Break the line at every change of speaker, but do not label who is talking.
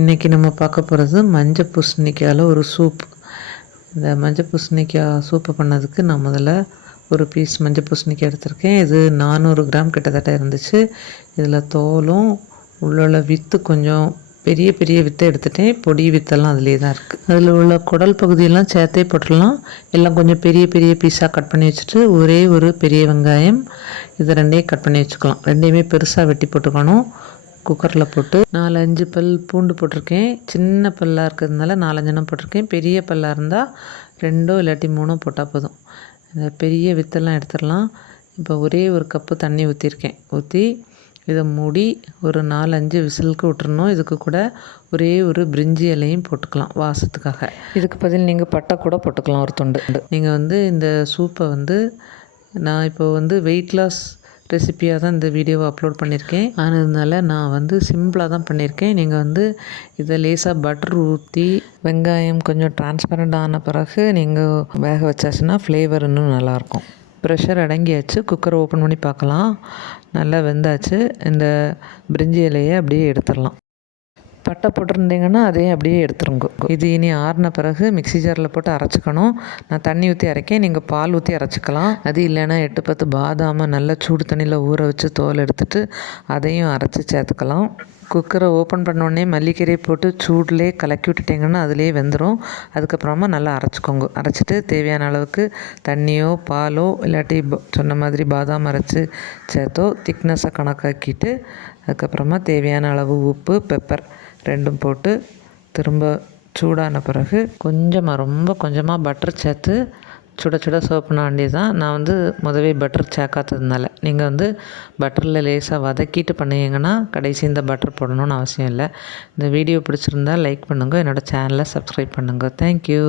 இன்றைக்கி நம்ம பார்க்க போகிறது மஞ்சள் பூசணிக்காயில் ஒரு சூப் இந்த மஞ்சள் பூசணிக்காய் சூப்பு பண்ணதுக்கு நான் முதல்ல ஒரு பீஸ் மஞ்சள் பூசணிக்காய் எடுத்திருக்கேன். இது நானூறு கிராம் கிட்டத்தட்ட இருந்துச்சு. இதில் தோலும் உள்ள வித்து கொஞ்சம் பெரிய பெரிய வித்தை எடுத்துட்டேன். பொடி வித்தெல்லாம் அதிலே தான் இருக்குது அதில் உள்ள குடல் பகுதியெல்லாம் சேர்த்தே போட்டுடலாம். எல்லாம் கொஞ்சம் பெரிய பெரிய பீஸாக கட் பண்ணி வச்சுட்டு ஒரே ஒரு பெரிய வெங்காயம். இது ரெண்டையும் கட் பண்ணி வச்சுக்கலாம். ரெண்டையுமே பெருசாக வெட்டி போட்டுக்கணும். குக்கரில் போட்டு நாலு அஞ்சு பல் பூண்டு போட்டிருக்கேன். சின்ன பல்லாக இருக்கிறதுனால நாலஞ்செண்ணம் போட்டிருக்கேன். பெரிய பல்லாக இருந்தால் ரெண்டோ இல்லாட்டி மூணோ போட்டால் போதும். இந்த பெரிய வித்தெல்லாம் எடுத்துடலாம். இப்போ ஒரே ஒரு கப்பு தண்ணி ஊற்றிருக்கேன் ஊற்றி இதை மூடி ஒரு நாலு அஞ்சு விசிலுக்கு விட்டுறணும். இதுக்கு கூட ஒரே ஒரு பிரிஞ்சி இலையும் போட்டுக்கலாம் வாசத்துக்காக. இதுக்கு பதில் நீங்கள் பட்டை கூட போட்டுக்கலாம் ஒரு துண்டு. நீங்கள் வந்து இந்த சூப்பை வந்து நான் இப்போ வந்து வெயிட் லாஸ் ரெசிப்பியாக தான் இந்த வீடியோவை அப்லோட் பண்ணியிருக்கேன் அதனால நான் வந்து சிம்பிளாக தான் பண்ணியிருக்கேன் நீங்கள் வந்து இதை லேசாக பட்டர் ஊற்றி வெங்காயம் கொஞ்சம் டிரான்ஸ்பரண்ட் ஆன பிறகு நீங்கள் வேக வச்சாச்சுன்னா ஃப்ளேவர் இன்னும் நல்லாயிருக்கும். ப்ரெஷர் அடங்கியாச்சு. குக்கரை ஓப்பன் பண்ணி பார்க்கலாம். நல்லா வெந்தாச்சு. இந்த பிரிஞ்சி இலையை அப்படியே எடுத்துடலாம். பட்டை போட்டிருந்தீங்கன்னா அதையும் அப்படியே எடுத்துருங்க. இது இனி ஆறின பிறகு மிக்ஸி ஜாரில் போட்டு அரைச்சிக்கணும். நான் தண்ணி ஊற்றி அரைக்கேன். நீங்கள் பால் ஊற்றி அரைச்சிக்கலாம். அது இல்லைன்னா எட்டு பத்து பாதாமை நல்லா சூடு தண்ணியில் ஊற வச்சு தோல் எடுத்துட்டு அதையும் அரைச்சி சேர்த்துக்கலாம். குக்கரை ஓப்பன் பண்ணோடனே மல்லிக்கீரை போட்டு சூடிலே கலக்கி விட்டுட்டிங்கன்னா அதுலேயே வெந்துடும் அதுக்கப்புறமா நல்லா அரைச்சிக்கோங்க. அரைச்சிட்டு தேவையான அளவுக்கு தண்ணியோ பாலோ இல்லாட்டி சொன்ன மாதிரி பாதாம் அரைச்சி சேர்த்தோ திக்னஸை கணக்காக்கிட்டு அதுக்கப்புறமா தேவையான அளவு உப்பு பெப்பர் ரெண்டும் போட்டு திரும்ப சூடான பிறகு கொஞ்சமாக ரொம்ப கொஞ்சமாக பட்டர் சேர்த்து சுட சுட சர்வ் பண்ண வேண்டியது தான் நான் வந்து முதவே பட்டர் சேர்க்காததுனால நீங்கள் வந்து பட்டரில் லேசாக வதக்கிட்டு பண்ணீங்கன்னா கடைசி இந்த பட்டர் போடணும்னு அவசியம் இல்லை. இந்த வீடியோ பிடிச்சிருந்தா லைக் பண்ணுங்கள் என்னோடய சேனலை சப்ஸ்கிரைப் பண்ணுங்கள் தேங்க்யூ